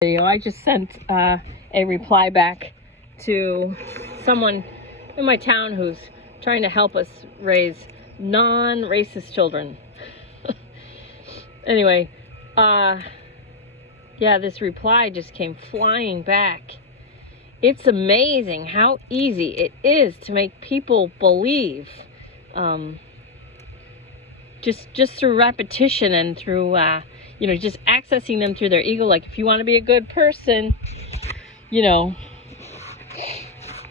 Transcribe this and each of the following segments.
video. I just sent a reply back to someone in my town who's trying to help us raise non-racist children. Anyway, yeah, this reply just came flying back. It's amazing how easy it is to make people believe, just through repetition and through just accessing them through their ego. Like, if you want to be a good person,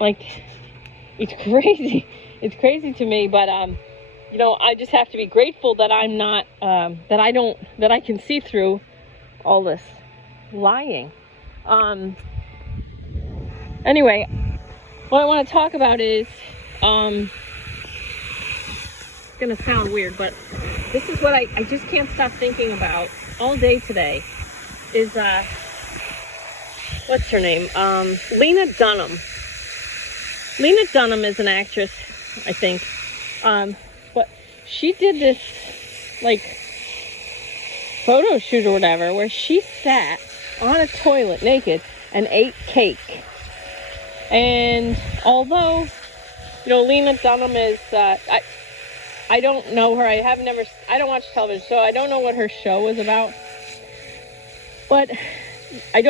like, it's crazy. It's crazy to me, but I just have to be grateful that I'm not, that I can see through all this lying. Anyway, what I want to talk about is, it's going to sound weird, but this is what I just can't stop thinking about all day today is, what's her name? Lena Dunham. Lena Dunham is an actress, I think. But she did this, like, photo shoot or whatever, where she sat on a toilet naked and ate cake. And although, Lena Dunham is, I don't know her. I don't watch television, so I don't know what her show was about. But I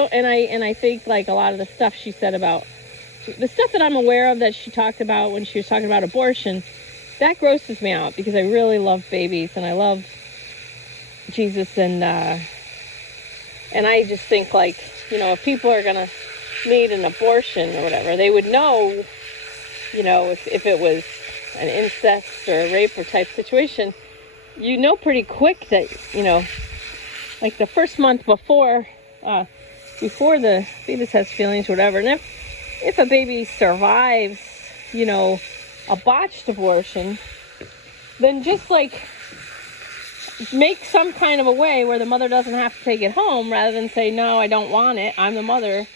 think, like, a lot of the stuff she said about, the stuff that I'm aware of that she talked about when she was talking about abortion, that grosses me out because I really love babies and I love Jesus, and I just think, like, if people are gonna need an abortion or whatever, they would know, if it was an incest or a rape or type situation, pretty quick that, like the first month before the fetus has feelings or whatever. And if a baby survives, a botched abortion, then just, like, make some kind of a way where the mother doesn't have to take it home, rather than say, no, I don't want it, I'm the mother,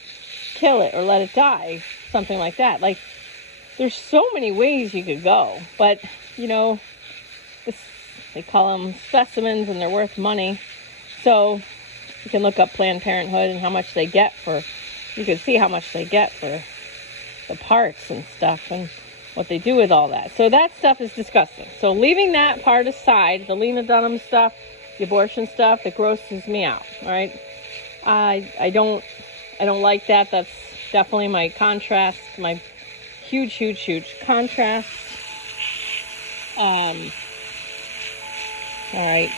kill it or let it die, something like that. Like, there's so many ways you could go, but, they call them specimens and they're worth money. So you can look up Planned Parenthood and how much they get you can see how much they get for the parts and stuff and what they do with all that. So that stuff is disgusting. So leaving that part aside, the Lena Dunham stuff, the abortion stuff, that grosses me out, all right? I don't like that. That's definitely my contrast, my huge contrast. All right.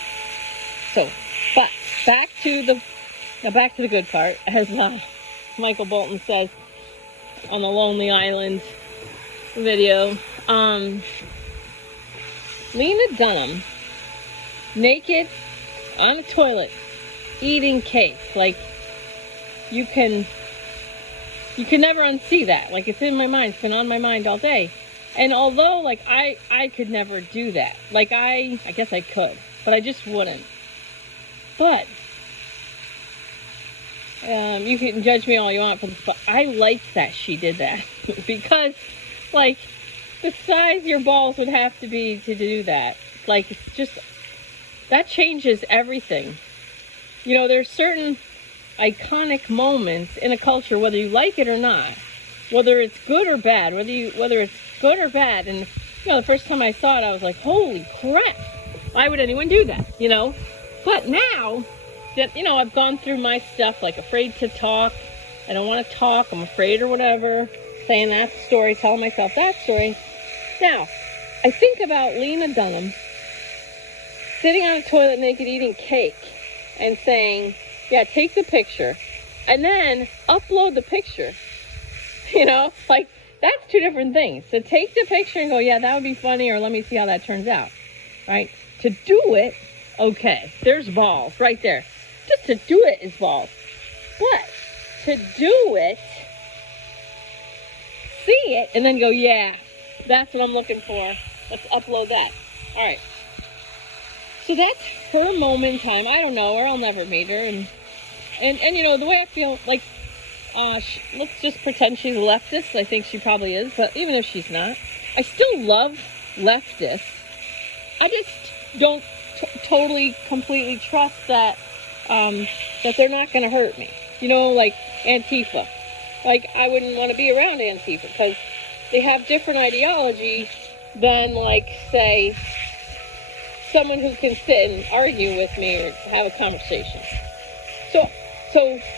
So, but back to the good part, as Michael Bolton says on the Lonely Island video. Lena Dunham, naked on a toilet, eating cake. Like, you can never unsee that. Like, it's in my mind. It's been on my mind all day. And although, like, I could never do that. Like, I guess I could, but I just wouldn't. But you can judge me all you want for this, but I like that she did that. Because, like, the size your balls would have to be to do that. Like, it's just, that changes everything. There's certain iconic moments in a culture, whether you like it or not, whether it's good or bad, whether it's good or bad. And, the first time I saw it, I was like, holy crap, why would anyone do that, But now that, I've gone through my stuff, like afraid to talk, I don't want to talk, I'm afraid or whatever, saying that story, telling myself that story. Now, I think about Lena Dunham sitting on a toilet naked eating cake and saying, yeah, take the picture and then upload the picture. Like, that's two different things. So take the picture and go, yeah, that would be funny, or let me see how that turns out, right? To do it, okay, there's balls right there. Just to do it is balls. But to do it, see it, and then go, yeah, that's what I'm looking for. Let's upload that. All right. So that's her moment in time. I don't know her. I'll never meet her. And the way I feel, like, let's just pretend she's a leftist. I think she probably is. But even if she's not, I still love leftists. I just don't totally, completely trust that they're not going to hurt me. you know, like Antifa. Like, I wouldn't want to be around Antifa because they have different ideology than, like, say, someone who can sit and argue with me or have a conversation. So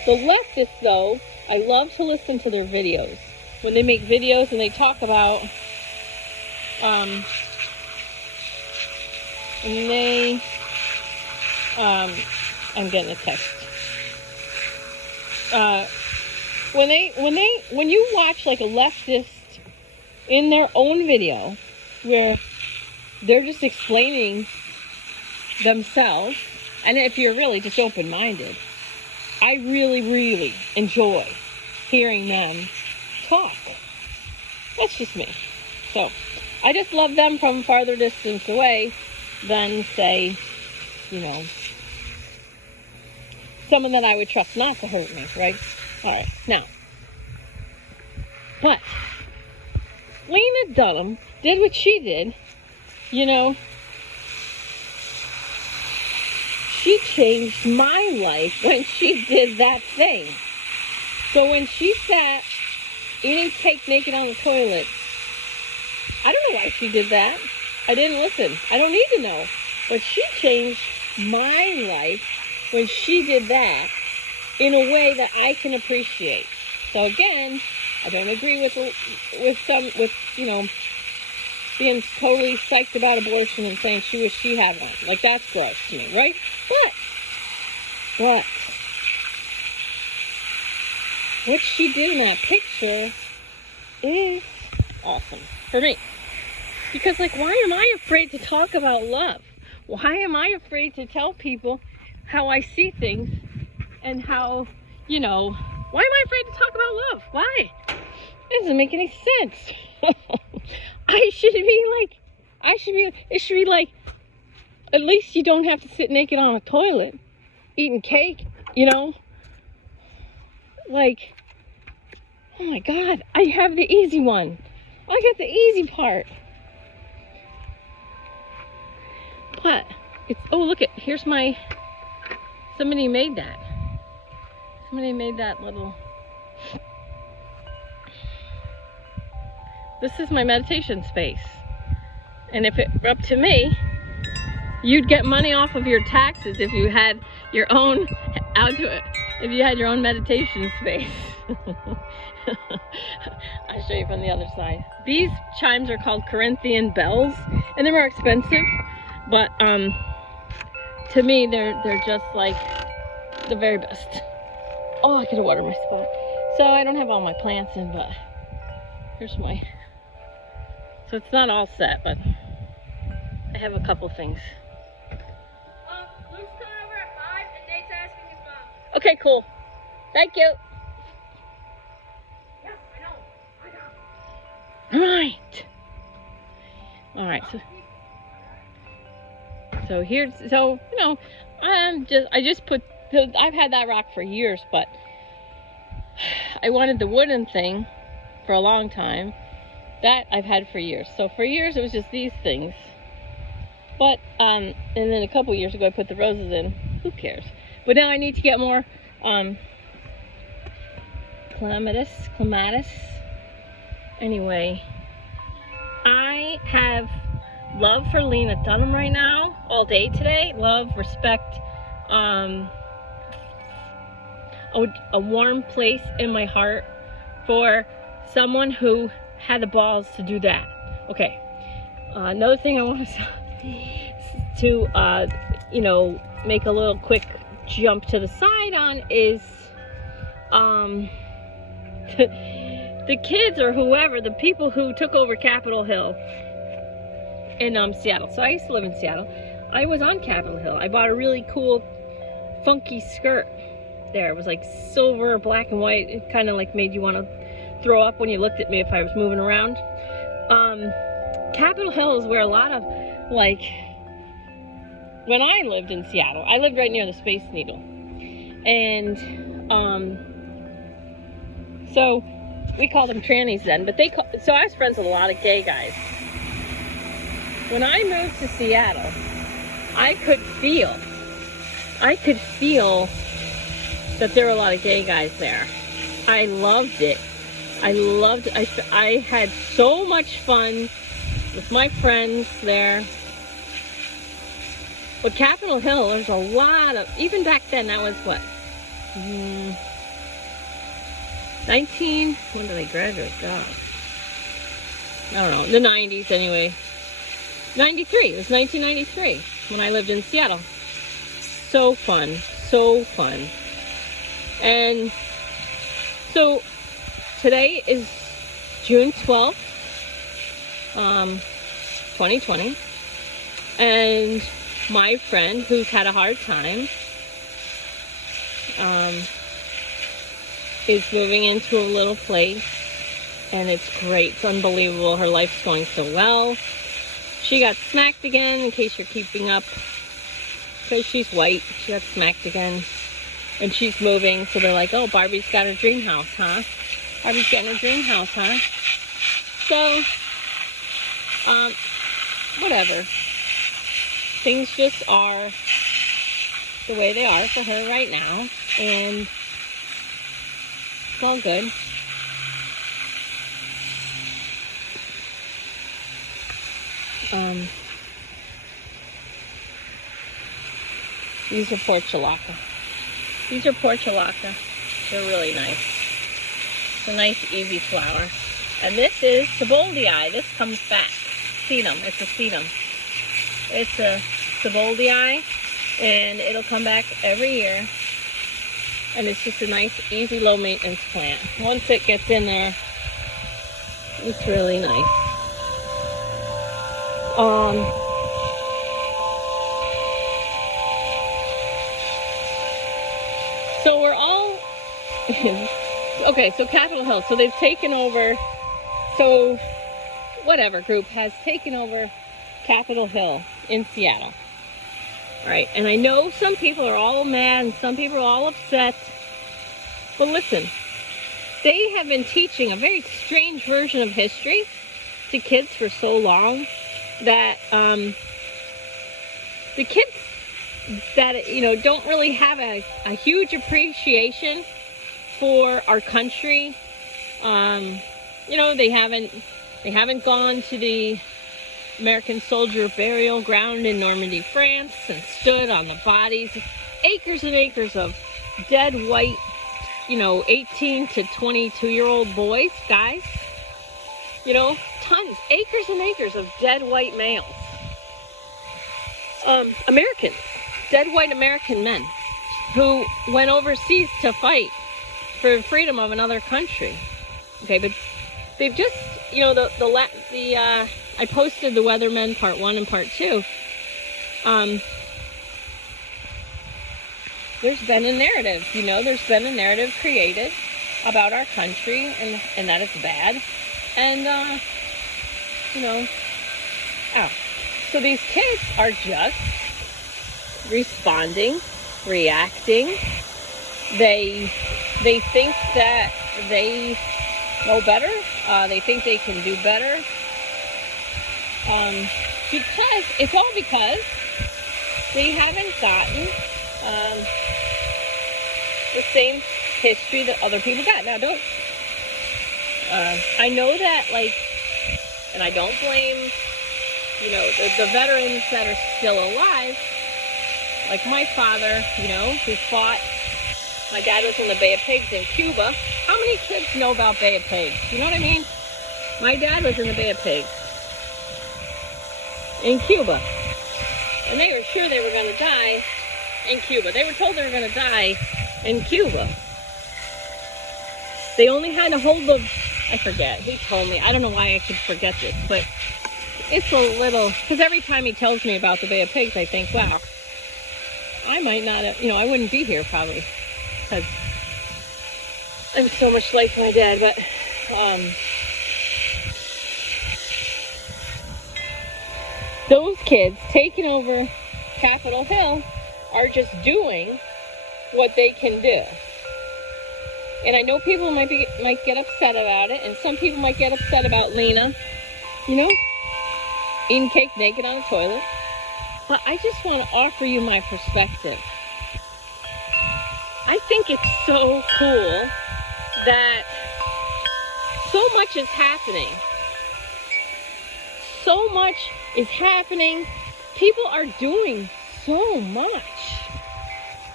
the leftists, though, I love to listen to their videos. When they make videos and they talk about, I'm getting a text. When you watch like a leftist in their own video where they're just explaining themselves, and if you're really just open-minded, I really, really enjoy hearing them talk. That's just me. So I just love them from farther distance away than, say, you know, someone that I would trust not to hurt me, right? All right, now, but Lena Dunham did what she did, you know. She changed my life when she did that thing. So when she sat eating cake naked on the toilet, I don't know why she did that. I didn't listen. I don't need to know. But she changed my life when she did that in a way that I can appreciate. So again, I don't agree with you know, being totally psyched about abortion and saying she wished she had one. Like, that's gross to me, right? But what she did in that picture is awesome for me. Because, like, why am I afraid to talk about love? Why am I afraid to tell people how I see things and how, you know, why am I afraid to talk about love? Why? It doesn't make any sense. It should be like, at least you don't have to sit naked on a toilet eating cake, you know? Like, oh my God, I have the easy one. I got the easy part. But it's, oh, look at, here's my, somebody made that. Somebody made that little, this is my meditation space. And if it were up to me, you'd get money off of your taxes if you had your own if you had your own meditation space. I'll show you from the other side. These chimes are called Corinthian bells, and they're more expensive, but to me they're just like the very best. Oh, I could have watered my spot. So I don't have all my plants in, but here's my, so it's not all set, but I have a couple things. Luke's coming over at 5 and Nate's asking his mom. Okay, cool. Thank you. Yeah, I know. All right. So here's, so, you know, I've had that rock for years, but I wanted the wooden thing for a long time. That I've had for years. So for years it was just these things. But, and then a couple years ago I put the roses in. Who cares? But now I need to get more, clematis. Anyway, I have love for Lena Dunham right now, all day today. Love, respect, a warm place in my heart for someone who had the balls to do that. Okay, another thing I want to you know, make a little quick jump to the side on is the kids or whoever, the people who took over Capitol Hill in Seattle. So I used to live in Seattle. I was on Capitol Hill. I bought a really cool funky skirt there. It was like silver, black and white. It kind of like made you want to throw up when you looked at me if I was moving around. Capitol Hill is where a lot of, like, when I lived in Seattle, I lived right near the Space Needle. And so we called them trannies then, but so I was friends with a lot of gay guys. When I moved to Seattle, I could feel that there were a lot of gay guys there. I loved it. I had so much fun with my friends there. But Capitol Hill, there's a lot of, even back then, that was what? 19, when did I graduate? God. I don't know, the 90s anyway. 93, it was 1993 when I lived in Seattle. So fun, so fun. And so today is June 12th, 2020. And my friend who's had a hard time is moving into a little place, and it's great. It's unbelievable. Her life's going so well. She got smacked again, in case you're keeping up, because she's white. She got smacked again, and she's moving. So they're like, oh, Barbie's got her dream house, huh? Barbie's getting her dream house, huh? So, whatever. Things just are the way they are for her right now, and it's all good. These are portulaca. These are portulaca. They're really nice. It's a nice, easy flower. And this is Siboldii. This comes back. Sedum. It's a sedum. It's a Siboldii, and it'll come back every year. And it's just a nice, easy, low maintenance plant. Once it gets in there, it's really nice. So we're all okay. So Capitol Hill. So they've taken over. So whatever group has taken over Capitol Hill in Seattle. All right, and I know some people are all mad and some people are all upset. But listen, they have been teaching a very strange version of history to kids for so long that the kids that, you know, don't really have a huge appreciation for our country. You know, they haven't gone to the American soldier burial ground in Normandy, France, and stood on the bodies. Acres and acres of dead white, you know, 18 to 22-year-old boys, guys. You know, tons, acres and acres of dead white males. Americans, dead white American men who went overseas to fight for freedom of another country. Okay, but they've just, you know, I posted the Weathermen Part 1 and Part 2. There's been a narrative, you know, there's been a narrative created about our country and that it's bad. And, you know, so these kids are just responding, reacting. They think that they know better. They think they can do better. Because they haven't gotten the same history that other people got. Now, I know that, like, and I don't blame, you know, the veterans that are still alive, like my father, you know, who fought. My dad was in the Bay of Pigs in Cuba. How many kids know about Bay of Pigs? You know what I mean? My dad was in the Bay of Pigs in Cuba. And they were sure they were going to die in Cuba. They were told they were going to die in Cuba. They only had to hold the, I forget, he told me. I don't know why I could forget this, but it's a little, because every time he tells me about the Bay of Pigs, I think, wow, I might not have, you know, I wouldn't be here probably, because I'm so much like my dad. But those kids taking over Capitol Hill are just doing what they can do. And I know people might get upset about it, and some people might get upset about Lena, you know, eating cake naked on the toilet. But I just want to offer you my perspective. I I think it's so cool that so much is happening. So much is happening. People are doing so much.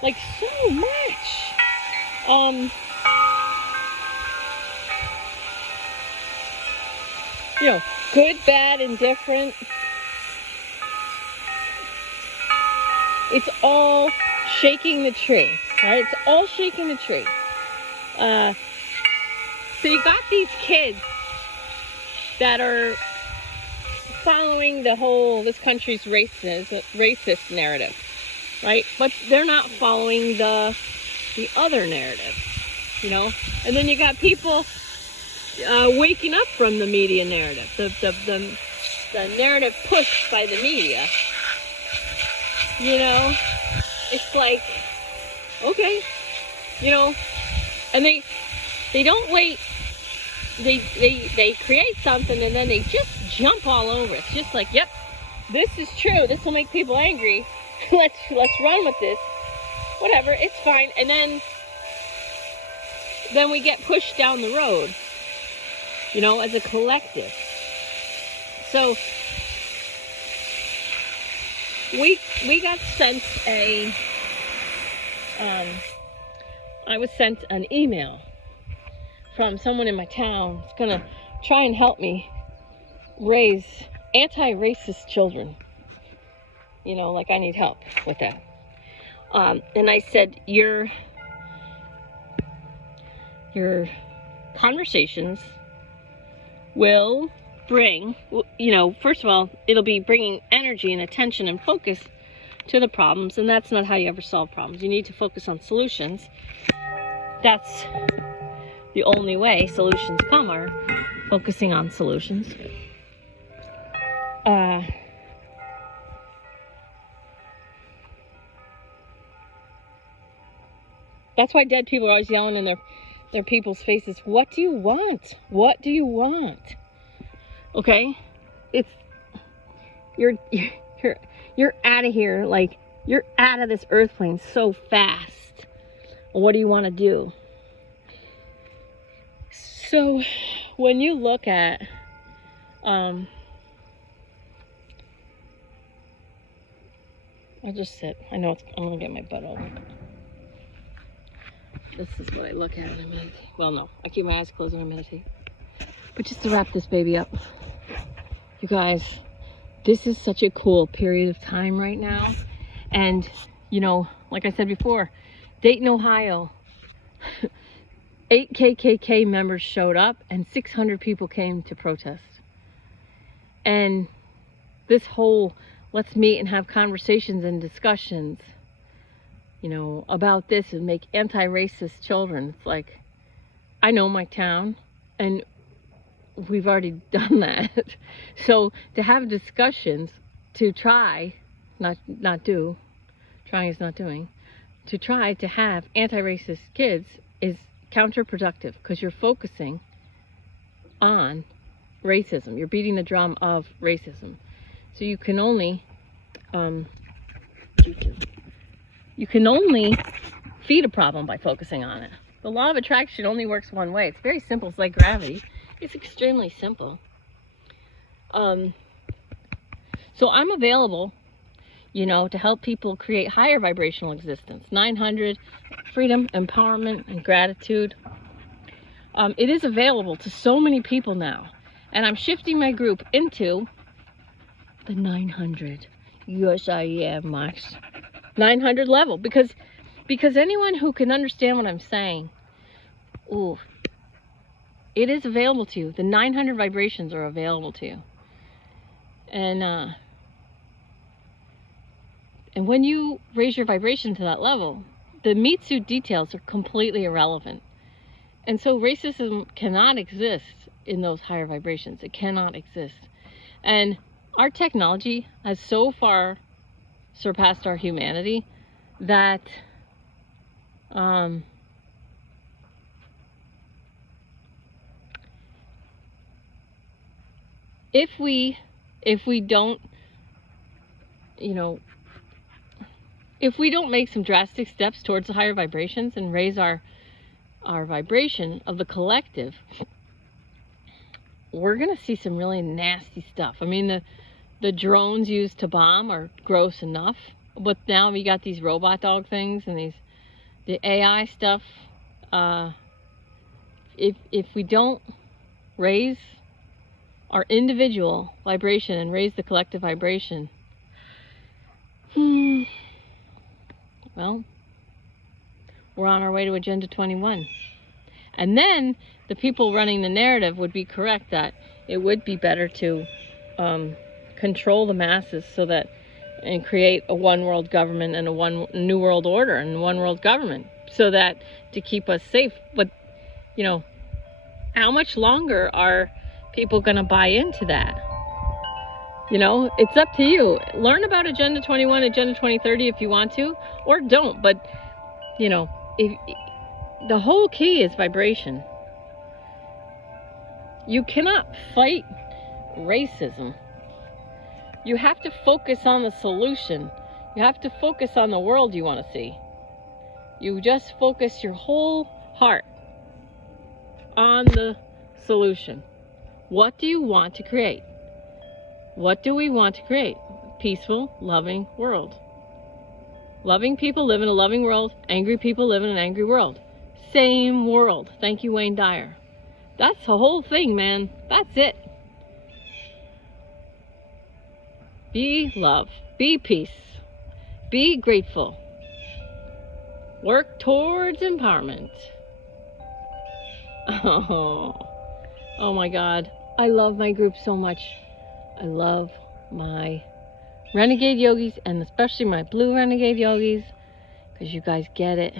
Like so much. You know, good, bad, indifferent. It's all shaking the tree, right? It's all shaking the tree. So you got these kids that are following the whole, this country's racist narrative, right? But they're not following the other narrative, you know? And then you got people waking up from the media narrative, the narrative pushed by the media. You know, it's like, okay, you know, and they don't wait. They create something and then they just jump all over. It's just like, yep, this is true. This will make people angry. let's run with this. Whatever, it's fine. And then we get pushed down the road, you know, as a collective. So we got sent I was sent an email from someone in my town. It's gonna try and help me raise anti-racist children. You know, like I need help with that. And I said, your conversations will bring, you know, first of all, it'll be bringing energy and attention and focus to the problems, and that's not how you ever solve problems. You need to focus on solutions. That's the only way solutions come, are focusing on solutions. That's why dead people are always yelling in their people's faces, what do you want? What do you want? Okay? It's you're out of here, like you're out of this earth plane so fast. What do you want to do? So when you look at I'll just sit. I know I'm gonna get my butt over. This is what I look at when I meditate. Well, no, I keep my eyes closed when I meditate. But just to wrap this baby up, you guys, this is such a cool period of time right now. And, you know, like I said before, Dayton, Ohio, 8 KKK members showed up and 600 people came to protest. And this whole let's meet and have conversations and discussions, you know, about this and make anti-racist children. It's like, I know my town and we've already done that. So to have discussions, to try, not do, trying is not doing, to try to have anti-racist kids is counterproductive because you're focusing on racism. You're beating the drum of racism. So you can only feed a problem by focusing on it. The law of attraction only works one way. It's very simple. It's like gravity. It's extremely simple. So I'm available, you know, to help people create higher vibrational existence. 900, freedom, empowerment, and gratitude. It is available to so many people now. And I'm shifting my group into the 900. Yes, I am, Max. 900 level. Because anyone who can understand what I'm saying, ooh, it is available to you. The 900 vibrations are available to you. And when you raise your vibration to that level, the meat suit details are completely irrelevant. And so racism cannot exist in those higher vibrations. It cannot exist. And our technology has so far surpassed our humanity that if we don't, you know, if we don't make some drastic steps towards the higher vibrations and raise our vibration of the collective, we're going to see some really nasty stuff. I mean, the drones used to bomb are gross enough, but now we got these robot dog things and the AI stuff. If we don't raise our individual vibration and raise the collective vibration, well, we're on our way to Agenda 21. And then the people running the narrative would be correct that it would be better to control the masses and create a one world government and a new world order and one world government so that to keep us safe. But, you know, how much longer are people going to buy into that? You know, it's up to you. Learn about Agenda 21, Agenda 2030 if you want to, or don't. But, you know, the whole key is vibration. You cannot fight racism. You have to focus on the solution. You have to focus on the world you want to see. You just focus your whole heart on the solution. What do you want to create? What do we want to create? Peaceful, loving world. Loving people live in a loving world. Angry people live in an angry world. Same world. Thank you, Wayne Dyer. That's the whole thing, man. That's it. Be love. Be peace. Be grateful. Work towards empowerment. Oh my God. I love my group so much. I love my renegade yogis, and especially my blue renegade yogis, because you guys get it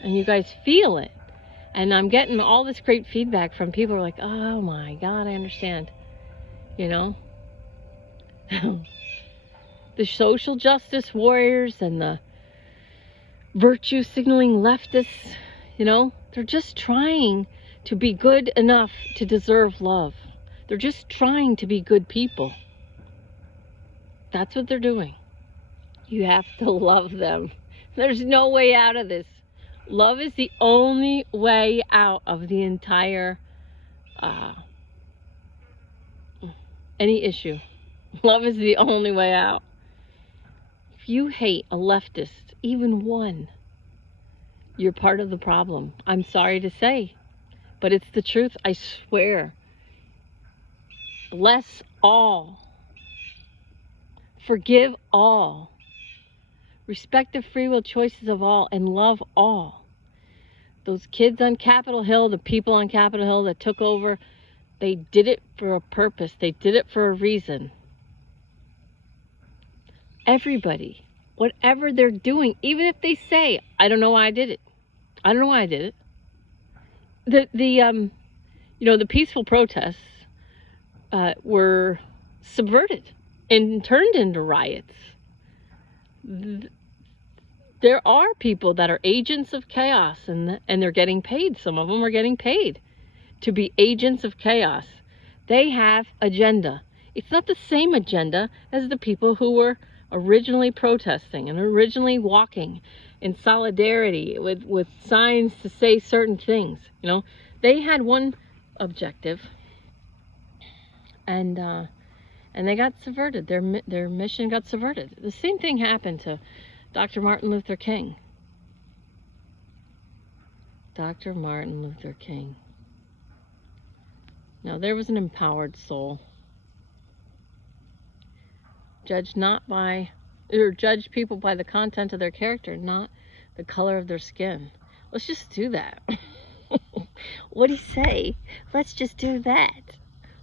and you guys feel it. And I'm getting all this great feedback from people who are like, oh my God, I understand. You know? The social justice warriors and the virtue signaling leftists, you know, they're just trying to be good enough to deserve love. They're just trying to be good people. That's what they're doing. You have to love them. There's no way out of this. Love is the only way out of the entire any issue. Love is the only way out. If you hate a leftist, even one, you're part of the problem. I'm sorry to say, but it's the truth, I swear. Bless all. Forgive all. Respect the free will choices of all and love all. Those kids on Capitol Hill, the people on Capitol Hill that took over, they did it for a purpose. They did it for a reason. Everybody, whatever they're doing, even if they say, I don't know why I did it. I don't know why I did it. The peaceful protests were subverted and turned into riots. There are people that are agents of chaos, and they're getting paid. Some of them are getting paid to be agents of chaos. They have agenda. It's not the same agenda as the people who were originally protesting and originally walking in solidarity with signs to say certain things. You know, they had one objective, and they got subverted. Their mission got subverted. The same thing happened to Dr. Martin Luther King. Dr. Martin Luther King. Now, there was an empowered soul. Judge people by the content of their character, not the color of their skin. Let's just do that. What do you say? Let's just do that.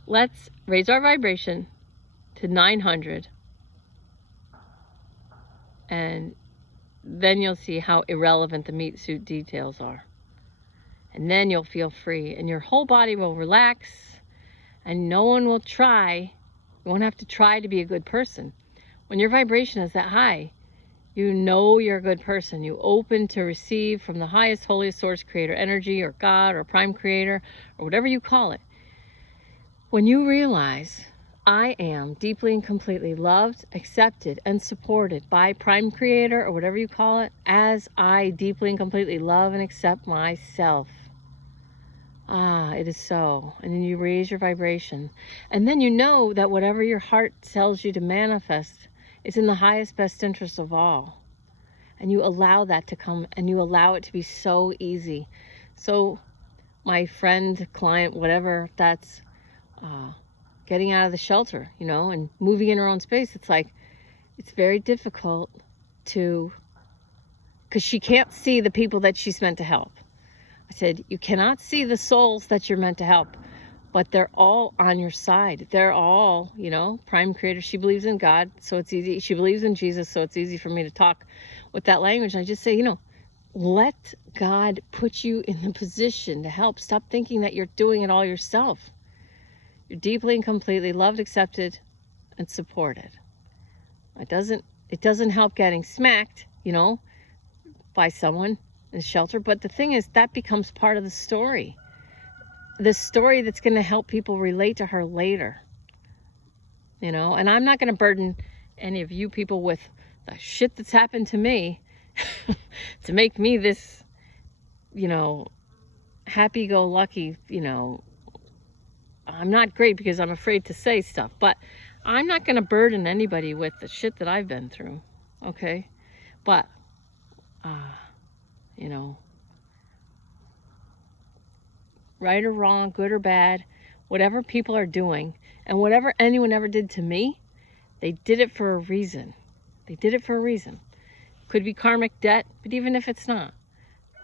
Let's raise our vibration to 900. And then you'll see how irrelevant the meat suit details are. And then you'll feel free, and your whole body will relax, and no one will try. You won't have to try to be a good person. When your vibration is that high, you know you're a good person. You open to receive from the highest, holiest source, creator energy, or God, or prime creator, or whatever you call it. When you realize, I am deeply and completely loved, accepted, and supported by Prime Creator, or whatever you call it, as I deeply and completely love and accept myself. Ah, it is so. And then you raise your vibration. And then you know that whatever your heart tells you to manifest is in the highest best interest of all. And you allow that to come, and you allow it to be so easy. So my friend, client, whatever, that's getting out of the shelter, you know, and moving in her own space, it's like, it's very difficult to, because she can't see the people that she's meant to help. I said, you cannot see the souls that you're meant to help, but they're all on your side. They're all, you know, Prime Creator. She believes in God, so it's easy. She believes in Jesus, so it's easy for me to talk with that language. I just say, you know, let God put you in the position to help. Stop thinking that you're doing it all yourself. You're deeply and completely loved, accepted, and supported. It doesn't help getting smacked, you know, by someone in a shelter. But the thing is, that becomes part of the story. The story that's going to help people relate to her later. You know, and I'm not going to burden any of you people with the shit that's happened to me to make me this, you know, happy-go-lucky, you know, I'm not great because I'm afraid to say stuff, but I'm not going to burden anybody with the shit that I've been through, okay? But, you know, right or wrong, good or bad, whatever people are doing, and whatever anyone ever did to me, they did it for a reason. They did it for a reason. Could be karmic debt, but even if it's not,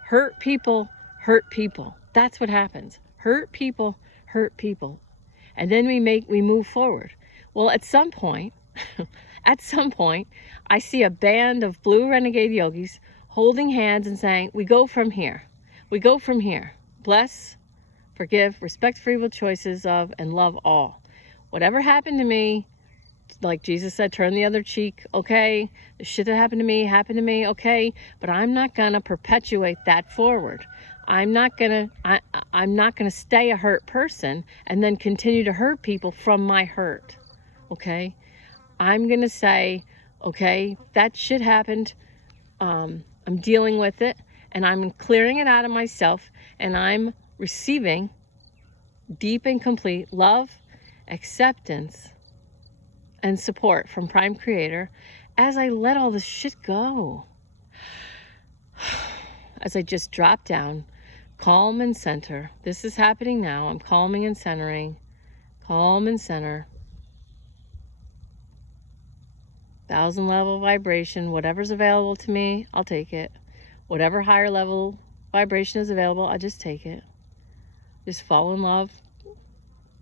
hurt people hurt people. That's what happens. Hurt people hurt people. And then we move forward. Well, at some point, I see a band of blue renegade yogis holding hands and saying, we go from here. We go from here. Bless, forgive, respect free will choices of, and love all. Whatever happened to me, like Jesus said, turn the other cheek, okay? The shit that happened to me, okay? But I'm not gonna perpetuate that forward. I'm not gonna stay a hurt person and then continue to hurt people from my hurt, okay? I'm gonna say, okay, that shit happened. I'm dealing with it, and I'm clearing it out of myself, and I'm receiving deep and complete love, acceptance, and support from Prime Creator as I let all this shit go. As I just drop down, calm and center. This is happening now. I'm calming and centering. Calm and center. 1,000 level vibration. Whatever's available to me, I'll take it. Whatever higher level vibration is available, I'll just take it. Just fall in love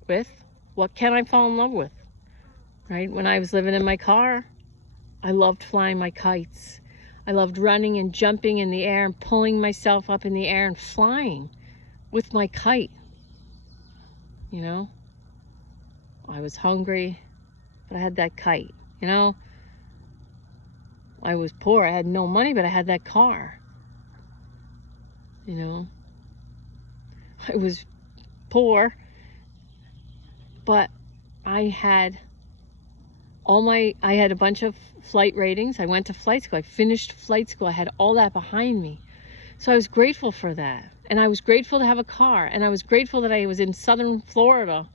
with. What can I fall in love with? Right? When I was living in my car, I loved flying my kites. I loved running and jumping in the air and pulling myself up in the air and flying with my kite. You know? I was hungry, but I had that kite. You know? I was poor. I had no money, but I had that car. You know? I was poor, but I had I had a bunch of flight ratings. I went to flight school. I finished flight school. I had all that behind me. So I was grateful for that. And I was grateful to have a car. And I was grateful that I was in southern Florida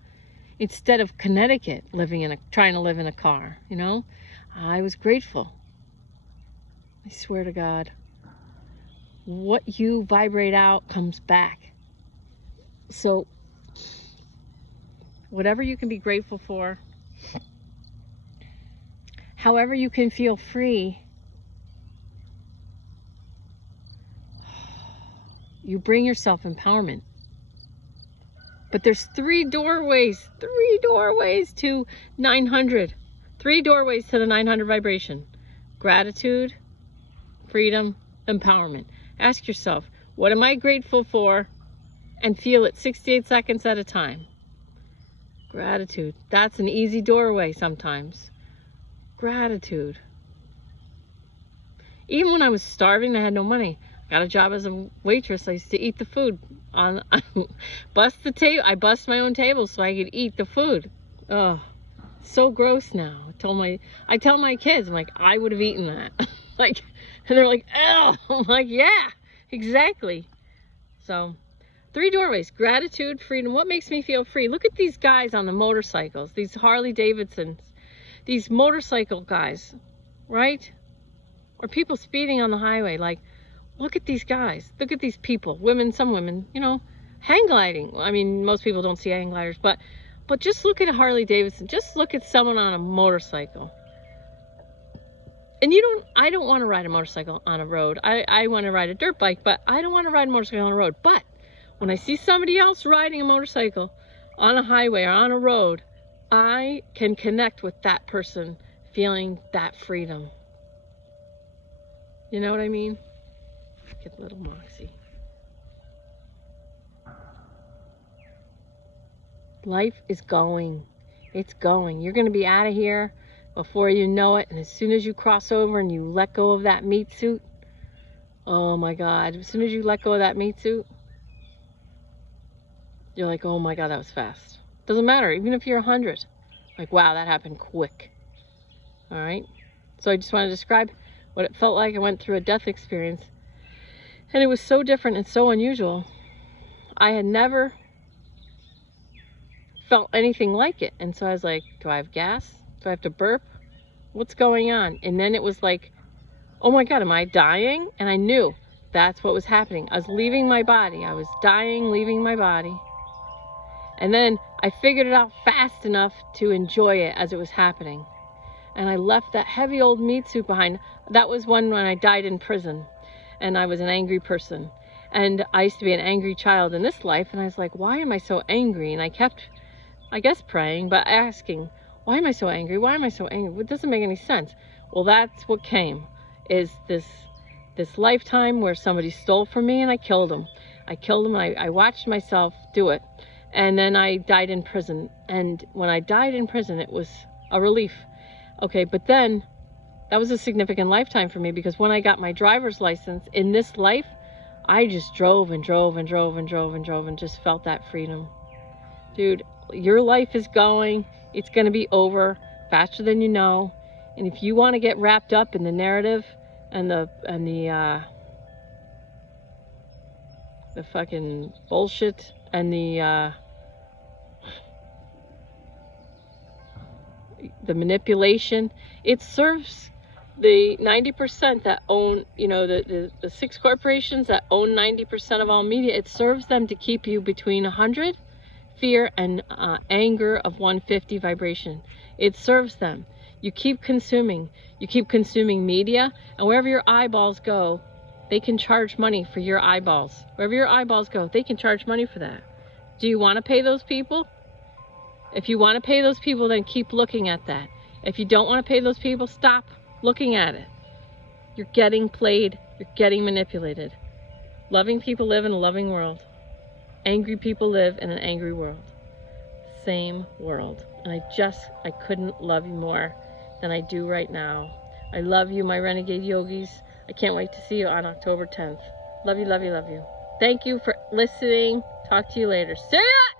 instead of Connecticut, trying to live in a car, you know? I was grateful. I swear to God. What you vibrate out comes back. So whatever you can be grateful for, however you can feel free, you bring yourself empowerment. But there's 3 doorways to 900. 3 doorways to the 900 vibration. Gratitude, freedom, empowerment. Ask yourself, what am I grateful for? And feel it 68 seconds at a time. Gratitude. That's an easy doorway sometimes. Gratitude. Even when I was starving, I had no money. I got a job as a waitress. I used to eat the food. I bust my own table so I could eat the food. Oh, So gross now. I tell my kids, I'm like, I would have eaten that. Like, and they're like, oh, I'm like, yeah, exactly. So 3 doorways: gratitude, freedom. What makes me feel free? Look at these guys on the motorcycles, these Harley Davidsons, these motorcycle guys, right? Or people speeding on the highway. Like, look at these guys. Look at these people, women, some women, you know, hang gliding. I mean, most people don't see hang gliders, but just look at a Harley Davidson. Just look at someone on a motorcycle. And I don't want to ride a motorcycle on a road. I want to ride a dirt bike, but I don't want to ride a motorcycle on a road. But when I see somebody else riding a motorcycle on a highway or on a road, I can connect with that person feeling that freedom. You know what I mean? Get little Moxie. Life is going. It's going. You're going to be out of here before you know it. And as soon as you cross over and you let go of that meat suit, oh my God, as soon as you let go of that meat suit, you're like, oh my God, that was fast. Doesn't matter, even if you're 100. Like, wow, that happened quick. All right? So I just want to describe what it felt like. I went through a death experience. And it was so different and so unusual. I had never felt anything like it. And so I was like, do I have gas? Do I have to burp? What's going on? And then it was like, oh my God, am I dying? And I knew that's what was happening. I was leaving my body. I was dying, leaving my body. And then I figured it out fast enough to enjoy it as it was happening. And I left that heavy old meat suit behind. That was when I died in prison. And I was an angry person. And I used to be an angry child in this life. And I was like, why am I so angry? And I kept, I guess, praying, but asking, why am I so angry? Why am I so angry? It doesn't make any sense. Well, that's what came, is this lifetime where somebody stole from me and I killed him. I killed him. I watched myself do it. And then I died in prison. And when I died in prison, it was a relief. Okay, but then that was a significant lifetime for me, because when I got my driver's license in this life, I just drove and drove and drove and drove and drove and just felt that freedom. Dude, your life is going. It's going to be over faster than you know. And if you want to get wrapped up in the narrative and the fucking bullshit and the manipulation, it serves the 90% that own, you know, the 6 corporations that own 90% of all media. It serves them to keep you between 100 fear and anger of 150 vibration. It serves them. You keep consuming media, and wherever your eyeballs go, they can charge money for your eyeballs. Wherever your eyeballs go, they can charge money for that. Do you want to pay those people? If you want to pay those people, then keep looking at that. If you don't want to pay those people, stop looking at it. You're getting played. You're getting manipulated. Loving people live in a loving world. Angry people live in an angry world. Same world. And I couldn't love you more than I do right now. I love you, my renegade yogis. I can't wait to see you on October 10th. Love you, love you, love you. Thank you for listening. Talk to you later. See ya!